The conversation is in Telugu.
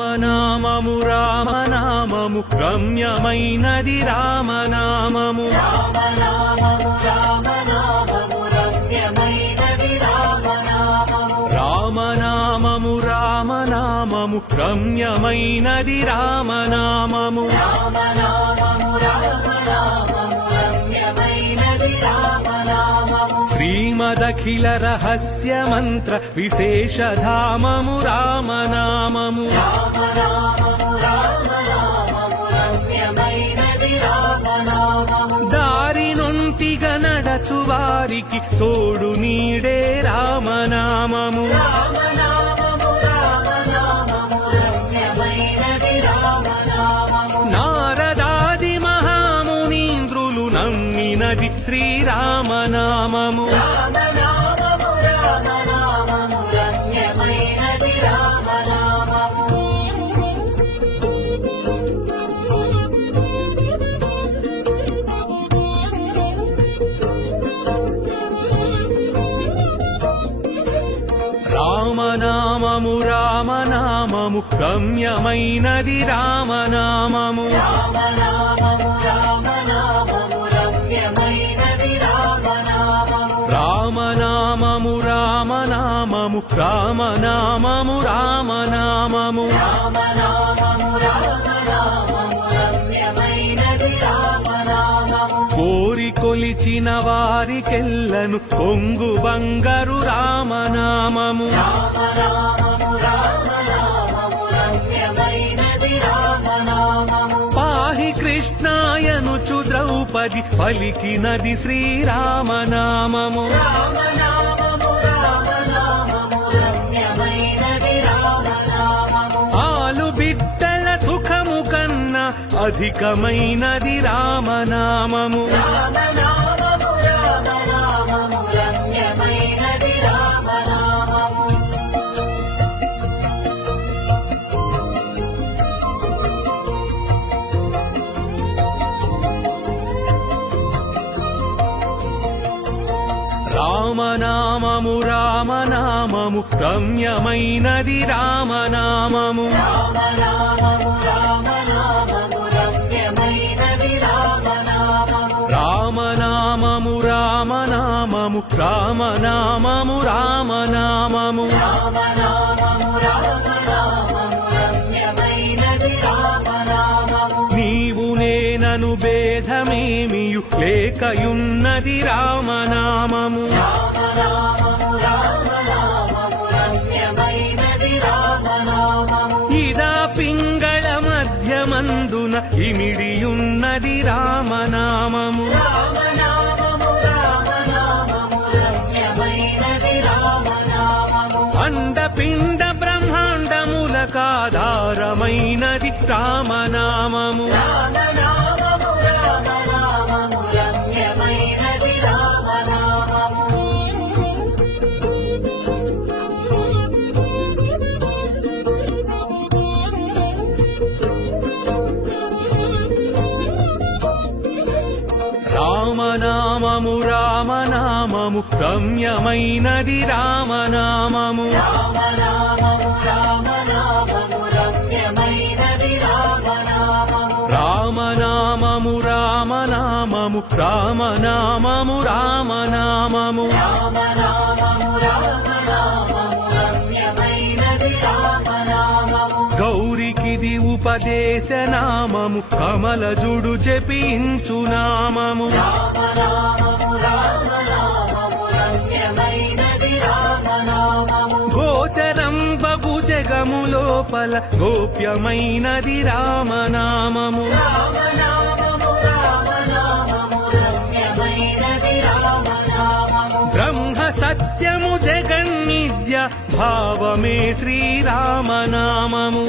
రామనామము రామనామము రమ్యమైనది రామనామము రామనామము రామనామము రమ్యమైనది రామనామము శ్రీమదఖిల రహస్య మంత్ర విశేషధామము రామనామము దారి నొంటిగా నడచు వారికి తోడు నీడే రామనామము నారదాది మహామునీంద్రులు నమ్మినది శ్రీరామనామము రామనామము రామనామము రమ్యమైనది రామనామము రామనామము రామనామము రామనామము రామనామము కోరి కొలిచిన వారికెల్లను పొంగు బంగారు రామనామము పాహి కృష్ణాయనుచు ద్రౌపది పలికినది శ్రీరామనామము ఆలు బిడ్డల సుఖము కన్నా అధికమైనది రామనామము రామనామము రామనామము రమ్యమైనది రామనామము రామనామము రామనామము రామనామము రామనామము నీవు నేనను భేదమేమియు లేకయున్నది రామనామము ఇదా పింగళ మధ్యమందున ఇమిడియున్నది రామనామము అండపిండ బ్రహ్మాండములకాధారమైనది రామనామము రామనామము రామనామము రమ్యమైనది రామనామము రామనామము రామనామము రామనామము రామనామము గౌరికిది ఉపదేశనామము కమలజుడు జపించు నామము గోచరం బగు జగము లోపల గోప్యమైనది రామనామము బ్రహ్మ సత్యము జగన్నిద్య భావమే శ్రీరామనామము